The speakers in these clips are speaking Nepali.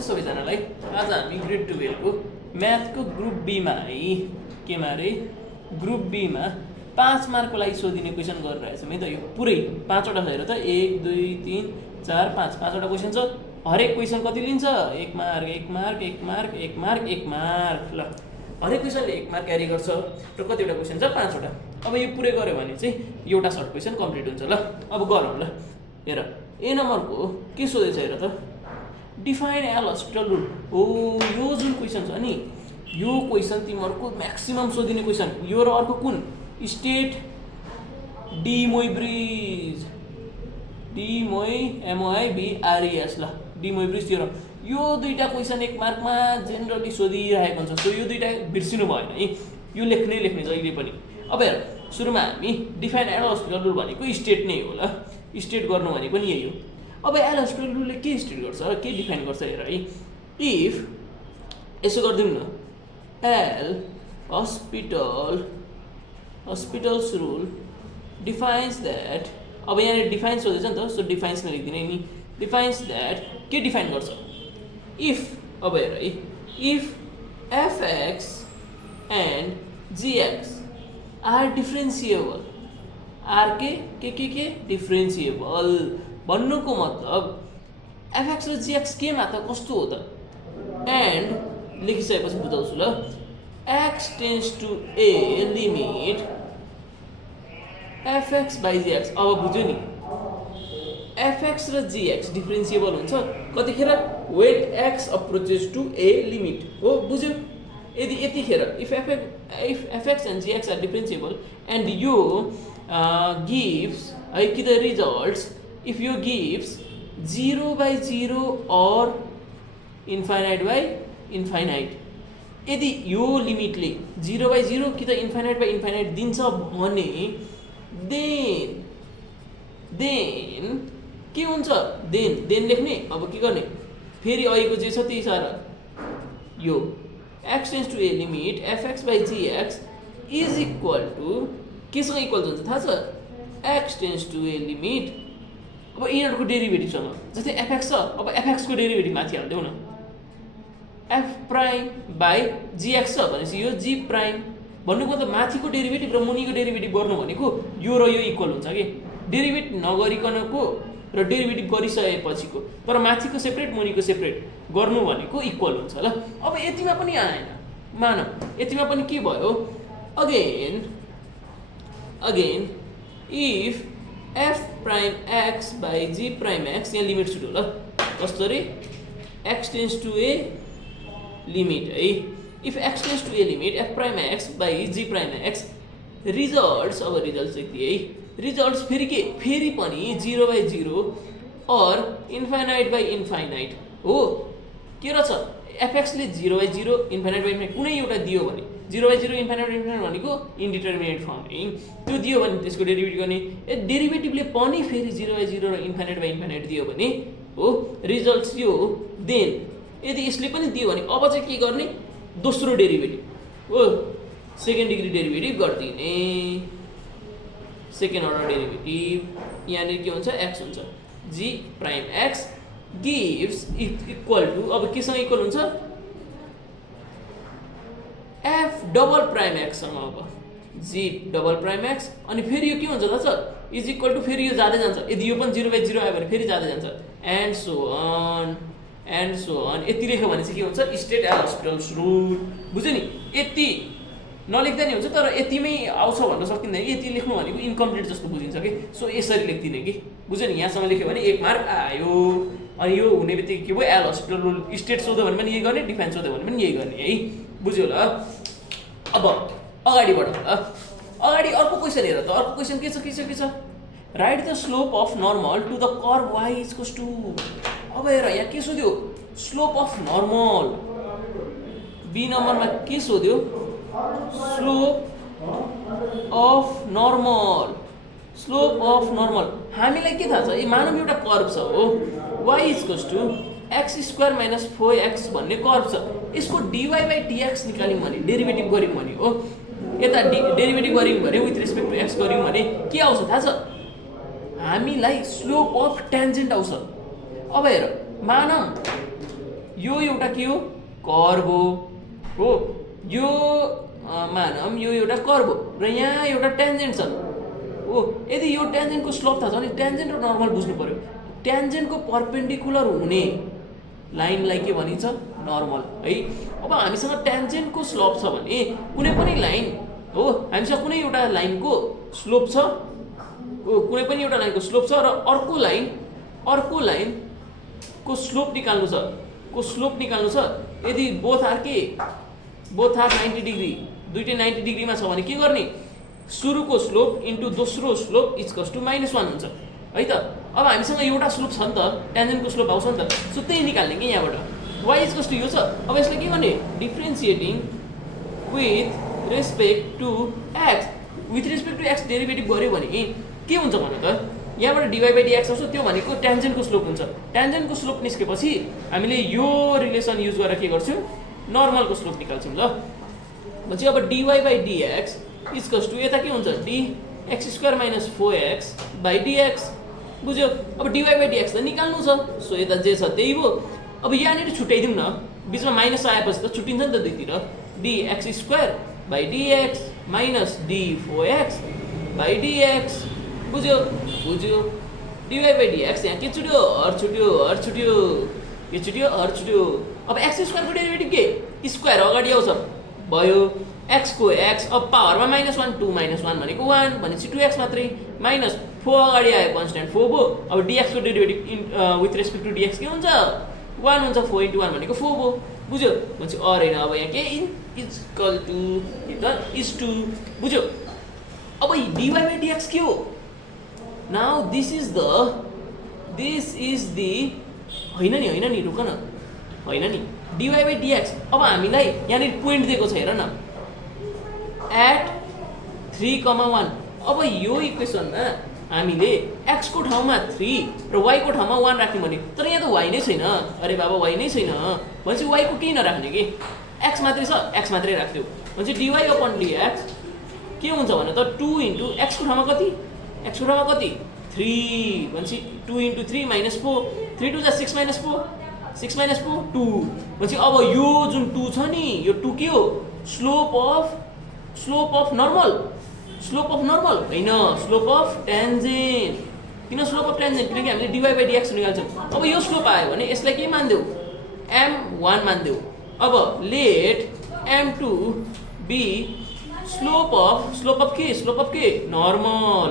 नमस्ते सबैजनालाई। आज हामी ग्रेड 12 को म्याथको ग्रुप बीमा है केमा रे ग्रुप बीमा 5 मार्कको लागि सोधिने क्वेसन गरिरहेछौँ है त। यो पुरै 5वटा छ हेर त, 1 2 3 4 5 5वटा क्वेसन छ। हरेक क्वेसन कति लिन्छ? 1 mark 1 mark 1 mark 1 mark 1 mark. ल हरेक क्वेसनले 1 मार्क क्यारी गर्छ र कतिवटा क्वेसन छ? 5वटा। अब यो पुरै गर्यो भने चाहिँ एउटा सर्ट क्वेसन कम्प्लिट हुन्छ। ल अब गरौँ। ल हेर ए नम्बरको के सोधेछ हेर त, डिफाइन एल हस्पिटल रुल हो। यो जुन क्वेसन छ नि, यो क्वेसन तिमीहरूको म्याक्सिमम सोधिने क्वेसन। यो र अर्को कुन? स्टेट डी मोई ब्रिज, डी मोई MOIBRES। ल डी मोई ब्रिज थियो। यो दुईटा क्वेसन 1 मार्कमा जेनरली सोधिरहेको हुन्छ। सो यो दुईटा बिर्सिनु भएन है, यो लेख्ने जहिले पनि। अब हेर सुरुमा हामी डिफाइन एल हस्पिटल रुल भनेको स्टेट नै हो। ल स्टेट गर्नु भनेको नि यही हो। अब एल हस्पिटल रुलले के स्टेट गर्छ, के डिफाइन गर्छ हेर है। इफ यसो गरिदिउँ न, L hospitals rule defines that, अब यहाँ डिफाइन्स सोधेछ नि त, सो डिफाइन्स नै लेखिदिने नि। डिफाइन्स द्याट के डिफाइन गर्छ? इफ अब हेर है, if fx and gx are differentiable, are के डिफ्रेन्सिएबल भन्नुको मतलब fx र gx केमा त कस्तो हो त? एन्ड लेखिसकेपछि बुझाउँछु ल। x tends to a limit fx by gx। अब बुझ्यो नि, fx र gx डिफ्रेन्सिएबल हुन्छ कतिखेर? When x approaches to a limit हो। बुझ्यो? यदि यतिखेर if fx and gx are differentiable and यो गिभ्स है कि द रिजल्ट्स, इफ यो गिभ्स 0/0 और इन्फाइनाइट बाई इन्फाइनाइट, यदि यो लिमिटले 0/0 कि त इन्फाइनाइट बाई इन्फाइनाइट दिन्छ भने देन के हुन्छ? देन लेख्ने। अब के गर्ने? फेरि अहिलेको जे छ त्यही सारा यो x tends to a limit fx by gx is equal to केसँग इक्वल हुन्छ थाहा छ? x tends to a limit, अब यिनीहरूको डेरिभेटिभसँग जस्तै fx छ, अब fx को डेरिभेटिभ माथि हालिदेऊ न, f प्राइम बाई gx छ भनेपछि यो g प्राइम भन्नुको त माथिको डेरिभेटिभ र मुनिको डेरिभेटिभ गर्नु भनेको यो र यो इक्वल हुन्छ कि डेरिभेटिभ नगरिकनको र डेरिभेटिभ गरिसकेपछिको, तर माथिको सेपरेट मुनिको सेपरेट गर्नु भनेको इक्वल हुन्छ। ल अब यतिमा पनि आएन, मानौ यतिमा पनि के भयो? Again if f prime x by g prime x, यहाँ लिमिट सुरु ल कस्तो रे? x tends to a limit है, if x tends to a limit f prime x by g prime x रिजल्ट्स, अब रिजल्ट्स लेख्दिए है, रिजल्ट्स फेरि के? फेरि पनि 0/0 और इन्फाइनाइट बाई इन्फाइनाइट हो। के रहेछ? एफएक्सले 0/0 इन्फाइनाइट बाई इन्फाइनाइट कुनै एउटा दियो भने 0/0 इन्फाइनाइट बाई इन्फाइनाइट भनेको इन्डिटर्मिनेट फर्म है, त्यो दियो भने त्यसको डेरिभेटिभ गर्ने। डेरिभेटिभले पनि फेरि 0/0 र इन्फाइनाइट बाई इन्फाइनाइट दियो भने हो रिजल्ट्स यो हो। देन यदि यसले पनि दियो भने अब चाहिँ के गर्ने? दोस्रो डेरिभेटिभ हो, सेकेन्ड डिग्री डेरिभेटिभ गरिदिने। सेकेन्ड अर्डर डेरिभेटिभ यहाँनिर के हुन्छ? x हुन्छ। g prime x gives equal to, अब केसँग इक्वल हुन्छ? f डबल प्राइम x सँग। अब g डबल प्राइम x अनि फेरि यो के हुन्छ थाहा छ? इज इक्वल टु फेरि यो जाँदै जान्छ, यदि यो पनि 0/0 आयो भने फेरि जाँदै जान्छ, एन्ड सो अन। यति लेख्यो भने चाहिँ के हुन्छ? State L hospitals rule. बुझ्यो नि? यति नलेख्दा नि हुन्छ, तर यतिमै आउँछ भन्न सकिँदैन। यति लेख्नु भनेको इन्कम्प्लिट जस्तो बुझिन्छ कि, सो यसरी लेख्दिने कि। बुझ्यो नि? यहाँसम्म लेख्यो भने 1 मार्क आयो। अनि यो हुने बित्तिकै के भयो? L hospital rule. स्टेट सोध्यो भने पनि यही गर्ने, डिफाइन सोध्यो भने पनि यही गर्ने है। बुझ्यो ल? अब अगाडि बढौँ ल। अगाडि अर्को क्वेसन हेर त। अर्को क्वेसन के छ? Write the slope of normal to the curve y equals to. अब हेर यहाँ के सोध्यो? Slope of normal. बी नम्बरमा के सोध्यो? Slope of normal. हामीलाई के थाहा छ? यो मानव एउटा कर्भ छ हो, y equals to x² minus 4x भन्ने कर्भ छ। यसको dy/dx निकाल्यौँ भने, डेरिभेटिभ गऱ्यौँ भने हो, यता डेरिभेटिभ गऱ्यौँ भने विथ रेस्पेक्ट टु x गऱ्यौँ भने के आउँछ थाहा छ? हामीलाई स्लोप अफ ट्यान्जेन्ट आउँछ। अब हेर, मानौ यो एउटा के हो कर्व हो यो मानम यो एउटा कर्व र यहाँ एउटा ट्यान्जेन्ट छ हो यदि यो ट्यान्जेन्टको स्लोप थाहा छ भने ट्यान्जेन्ट र नर्मल बुझ्नु पर्यो ट्यान्जेन्टको परपेन्डिकुलर हुने लाइनलाई के भनिन्छ नर्मल है अब हामीसँग ट्यान्जेन्टको स्लोप छ भने कुनै पनि लाइन हो हामीसँग कुनै एउटा लाइनको स्लोप छ हो कुनै पनि एउटा लाइनको स्लोप छ र अर्को लाइनको स्लोप निकाल्नु छ यदि बोथ आर 90 डिग्री दुईटै 90 डिग्रीमा छ भने के गर्ने सुरुको स्लोप इन्टु दोस्रो स्लोप इक्वल्स टु -1 हुन्छ है त अब हामीसँग एउटा स्लोप छ नि त ट्यान्जेन्टको स्लोप आउँछ नि त सो त्यही निकाल्ने कि यहाँबाट y इक्वल्स टु यो छ अब यसलाई के गर्ने differentiating with respect to x derivative गर्यो भने के हुन्छ भने त यहाँबाट dy/dx आउँछ त्यो भनेको ट्यान्जेन्टको स्लोप हुन्छ ट्यान्जेन्टको स्लोप निस्केपछि हामीले यो रिलेसन युज गरेर के गर्छौँ नर्मलको स्लोप निकाल्छौँ ल भनेपछि अब dy/dx इक्वल्स टु यता के हुन्छ dx² - 4x/dx बुझ्यो अब dy/dx त निकाल्नु छ सो यता जे छ त्यही हो अब यहाँनिर छुट्याइदिउँ न बिचमा माइनस आएपछि त छुट्टिन्छ नि त दुईतिर dx² - d4x/dx बुझ्यो dy/dx यहाँ के छुट्यो हर छुट्यो अब x² को डेरिभेटिभ के स्क्वायर अगाडि आउँछ भयो x को x अब पावरमा -1 2 - 1 भनेको 1 भनेपछि 2x मात्रै माइनस 4 अगाडि आयो कन्स्ट्यान्ट 4 भयो अब dx को derivative with respect to dx के हुन्छ 1 हुन्छ 4 × 1 भनेको 4 भयो बुझ्यो भनेपछि होइन अब यहाँ के इक्वल टु इज टु बुझ्यो अब dy/dx के हो नाउ दिस इज द होइन नि रुक न होइन नि dy/dx अब हामीलाई यहाँनिर पोइन्ट दिएको छ हेर न एट 3,1 अब यो इक्वेसनमा हामीले x को ठाउँमा 3 र y को ठाउँमा 1 राख्यौँ भने तर यहाँ त y नै छैन अरे बाबा y नै छैन भनेपछि y को केही नराख्ने कि x मात्रै छ x मात्रै राख्थ्यौ भनेपछि dy/dx के हुन्छ भने त 2 × x को ठाउँमा कति 3 भनेपछि 2 × 3 - 4 3 2 6 - 4 6 - 4 2 भनेपछि अब यो जुन 2 छ नि यो 2 के हो स्लोप अफ नर्मल होइन स्लोप अफ ट्यान्जेन्ट किन स्लोप अफ ट्यान्जेन्ट किनकि हामीले dy/dx निकाल्छौँ अब यो स्लोप आयो भने यसलाई के मान्देऊ m1 मान्देऊ अब let m2 be slope of के नर्मल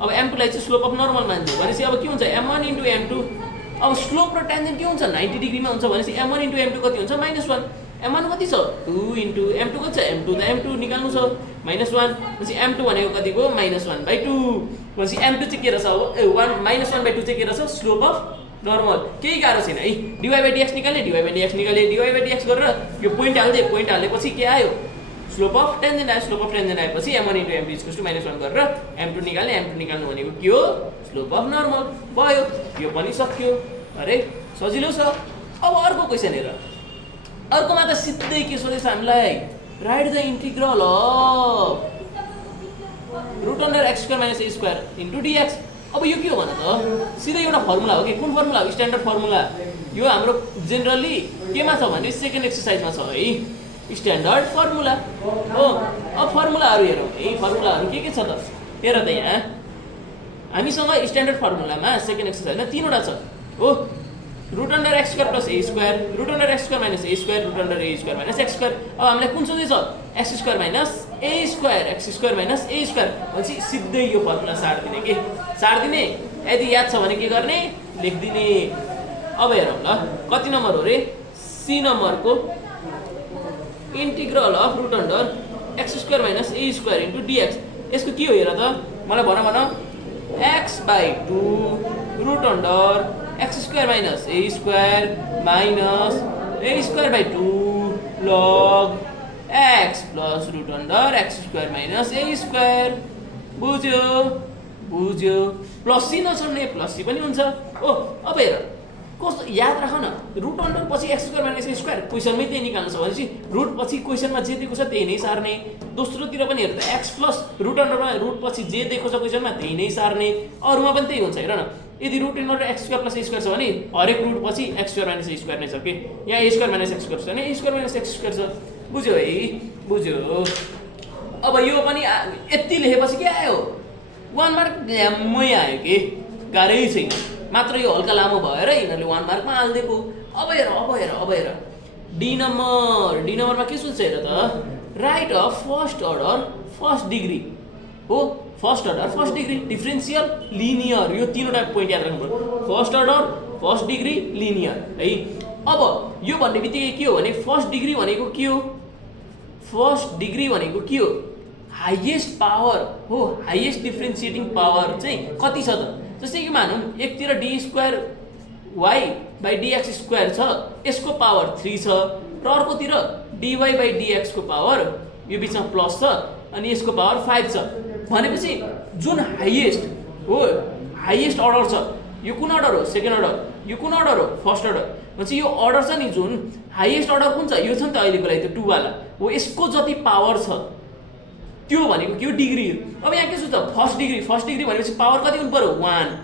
अब m2 लाई चाहिँ स्लोप अफ नर्मल मान्देऊ भनेपछि अब के हुन्छ m1 × m2 अब स्लोप र ट्यान्जेन्ट के हुन्छ 90 डिग्रीमा हुन्छ भनेपछि m1 × m2 कति हुन्छ -1 m1 कति छ 2 × m2 कति छ m2 निकाल्नु छ -1 भनेपछि m2 भनेको कति भयो -1/2 भनेपछि m2 चाहिँ के रहेछ अब -1/2 चाहिँ के रहेछ स्लोप अफ नर्मल केही गाह्रो छैन है dy/dx निकाल्ने dy/dx गरेर यो पोइन्ट हालेपछि के आयो स्लोप अफ ट्यान्जेन्ट आएपछि m1 × m2 -1 गरेर m2 निकाल्नु भनेको के हो स्लोप अफ नर्मल भयो यो पनि सक्यो अरे सजिलो छ अब अर्को क्वेसन हेर अर्कोमा त सिधै के सोधेछ हामीलाई right the integral of √x² - a² * dx अब यो के हो भने त सिधै एउटा फर्मुला हो कि कुन फर्मुला हो स्ट्यान्डर्ड फर्मुला यो हाम्रो जेनरली केमा छ भने सेकेन्ड एक्सरसाइजमा छ है स्ट्यान्डर्ड फर्मुला हो अब फर्मुलाहरू हेरौँ फर्मुलाहरू के छ त हेर त यहाँ हामीसँग स्ट्यान्डर्ड फर्मुलामा सेकेन्ड एक्सरसाइजमा 3वटा छ हो √x² + a², √x² - a², √a² - x²। अब हामीलाई कुन सोध्दैछ x² - a² भनेपछि सिधै यो फर्मुला सार्दिने के सार्दिने यदि याद छ भने के गर्ने लेखिदिने अब हेरौँ ल कति नम्बर हो रे c नम्बरको integral of √x² - a² dx यसको के हो हेर त मलाई भन x/2 √x² - a² -a²/2 log x plus √x² - a² बुझ्यो प्लस सी नछोड्ने प्लस सी पनि हुन्छ हो अब हेर कस्तो याद राख न √अंडर पछि x² - a² क्वेसनमै त्यही निकाल्नु छ भनेपछि रुट पछि क्वेसनमा जे दिएको छ त्यही नै सार्ने दोस्रोतिर पनि हेर त x प्लस √अंडरमा रुट पछि जे दिएको छ क्वेसनमा त्यही नै सार्ने अरुमा पनि त्यही हुन्छ हेर न यदि root inverse x square plus a square छ भने हरेक रुट पछि x square minus a square नै छ कि यहाँ a square minus x square छ भने a square minus x square छ बुझ्यो है बुझ्यो अब यो पनि यति लेखेपछि के आयो 1 मार्क ल्याम्मै आयो कि गाह्रै छैन मात्र यो हल्का लामो भएर यिनीहरूले 1 मार्कमा हालिदिएको अब हेर डी नम्बरमा के सोध्छ हेर त write a first order first degree हो first order first degree differential linear यो तीनवटा पोइन्ट याद राख्नु पर्यो first order first degree linear है अब यो भन्ने बित्तिकै के हो भने फर्स्ट डिग्री भनेको के हो फर्स्ट डिग्री भनेको के हो हाइएस्ट पावर हो हाइएस्ट डिफरेन्सिएटिङ पावर चाहिँ कति छ त जस्तै कि मानौँ एकतिर D square Y by DX square छ यसको पावर 3 छ र अर्कोतिर डिवाई बाई डिएक्सको पावर यो बिचमा प्लस छ अनि यसको पावर 5 छ भनेपछि जुन हाइएस्ट हो हाइएस्ट अर्डर छ यो कुन अर्डर हो सेकेन्ड अर्डर यो कुन अर्डर हो फर्स्ट अर्डर भनेपछि यो अर्डर छ नि जुन हाइएस्ट अर्डर कुन छ यो छ नि त अहिलेको लागि त्यो 2 वाला हो यसको जति पावर छ त्यो भनेको के हो डिग्री अब यहाँ के सोध्छ फर्स्ट डिग्री भनेपछि पावर कति हुनु पर्यो 1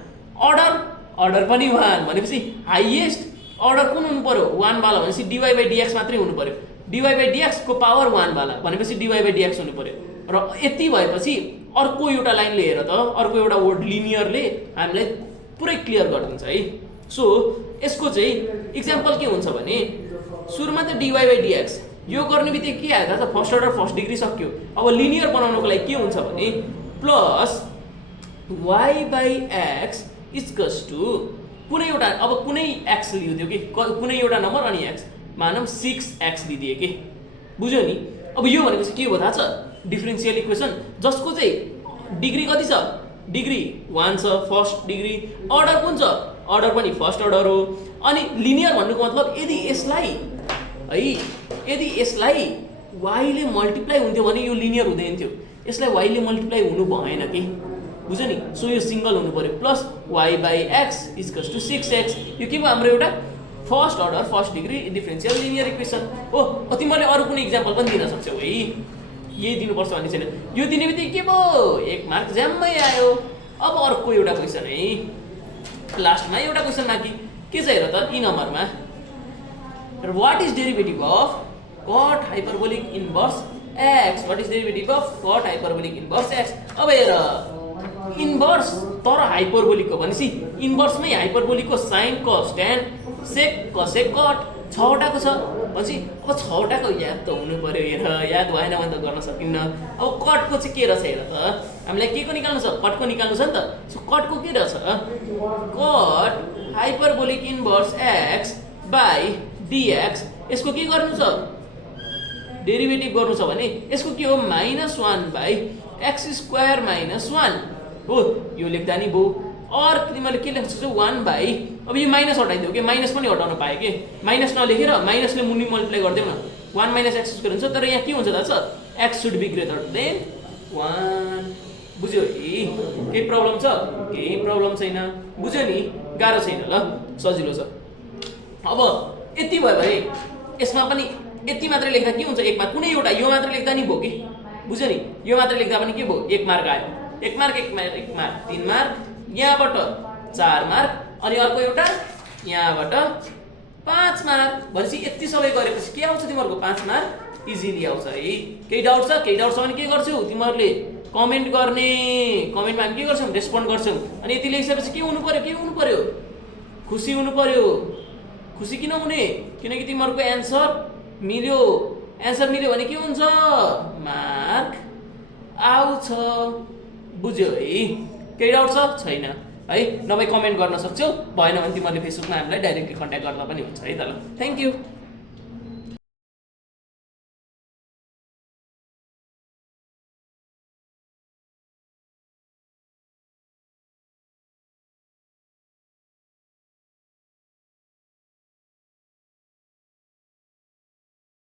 अर्डर पनि 1 भनेपछि हाइएस्ट अर्डर कुन हुनु पर्यो 1 वाला भनेपछि डिवाई बाई डिएक्स मात्रै हुनु पर्यो डिवाई बाई डिएक्स को पावर 1 वाला भनेपछि डिवाई बाई डिएक्स हुनु पर्यो र यति भएपछि अर्को एउटा लाइनले हेर त अर्को एउटा वर्ड लिनियरले हामीलाई पुरै क्लियर गरिदिन्छ है सो यसको चाहिँ इक्जाम्पल के हुन्छ भने सुरुमा त डिवाई बाई डिएक्स यो गर्ने बित्तिकै के आयो त फर्स्ट अर्डर फर्स्ट डिग्री सक्यो अब लिनियर बनाउनको लागि के हुन्छ भने plus y by X equals to कुनै एउटा अब कुनै एक्स लिइदियो कि कुनै एउटा नम्बर अनि एक्स मानौँ 6x दिदिए कि बुझ्यो नि अब यो भनेको चाहिँ के हो थाहा छ डिफरेन्सियल इक्वेसन जसको चाहिँ डिग्री कति छ डिग्री 1 छ फर्स्ट डिग्री अर्डर कुन छ अर्डर पनि फर्स्ट अर्डर हो अनि लिनियर भन्नुको मतलब यदि यसलाई y ले मल्टिप्लाई हुन्थ्यो भने यो लिनियर हुँदैन थियो यसलाई y ले मल्टिप्लाई हुनु भएन कि बुझ्यो नि सो यो सिंगल हुनु पर्यो plus y by X equals to 6x यो के भयो हाम्रो एउटा first order first degree differential linear equation हो तिमीले अरू कुनै इक्जाम्पल पनि दिन सक्छौ है यही दिनुपर्छ भन्ने छैन यो दिने बित्तिकै के भयो 1 मार्क ज्याम्मै आयो अब अर्को एउटा क्वेसन है लास्टमा एउटा क्वेसन बाँकी के छ हेर त ई नम्बरमा what is derivative of cot hyperbolic inverse x what is derivative of cot hyperbolic inverse x अब हेर इन्भर्स तर हाइपरबोलिक हो भनेपछि इन्भर्समै हाइपरबोलिक को sin cos tan sec cosec cot 6 वटाको छ भनेपछि अब 6 वटाको याद त हुनु पर्यो हेर याद भएन भने त गर्न सकिन्न अब कट को चाहिँ के रहेछ हेर त हामीलाई के को निकाल्नु छ कट को निकाल्नु छ नि त सो कट को के रहेछ cut hyperbolic inverse x by dx यसको के गर्नु छ डेरिभेटिभ गर्नु छ भने यसको के हो -1 बाई x स्क्वायर -1 हो यो लेख्दा नि भयो और तिमीले के लेख्छ 1 बाई अब यो माइनस हटाइदियो के माइनस पनि हटाउन पाए के माइनस नलेखेर माइनसले मुनि मल्टिप्लाई गर्दियौ न 1 माइनस x स्क्वायर हुन्छ तर यहाँ के हुन्छ थाहा छ x should be greater than 1 बुझ्यो केही प्रब्लम छ केही प्रब्लम छैन बुझ्यो नि गाह्रो छैन ल सजिलो छ अब यति भयो भने यसमा पनि यति मात्र लेख्दा के हुन्छ एक मार्क कुनै एउटा यो मात्र लेख्दा नि भयो कि बुझ्यो नि यो मात्र लेख्दा पनि के भयो 1 मार्क आयो 1 मार्क 1 मार्क 1 मार्क 3 मार्क यहाँबाट 4 मार्क अनि अर्को एउटा यहाँबाट 5 मार्क भनेपछि यति सबै गरेपछि के आउँछ तिमीहरुको 5 मार्क इजिली आउँछ है केही डाउट छ भने के गर्छौ तिमीहरुले कमेन्ट गर्ने कमेन्टमा हामी के गर्छौं रेस्पोन्ड गर्छौं अनि यति लेखिसकेपछि के हुनु पर्यो खुसी हुनु पर्यो खुसी किन हुने किनकि तिमीहरुको एन्सर मिल्यो भने के हुन्छ मार्क आउँछ बुझ्यो है केही डाउट छ छैन है नभए कमेन्ट गर्न सक्छौ भएन भने तिमीहरुले फेसबुकमा हामीलाई डाइरेक्टली कन्ट्याक्ट गर्दा पनि हुन्छ है त ल थ्यांक यू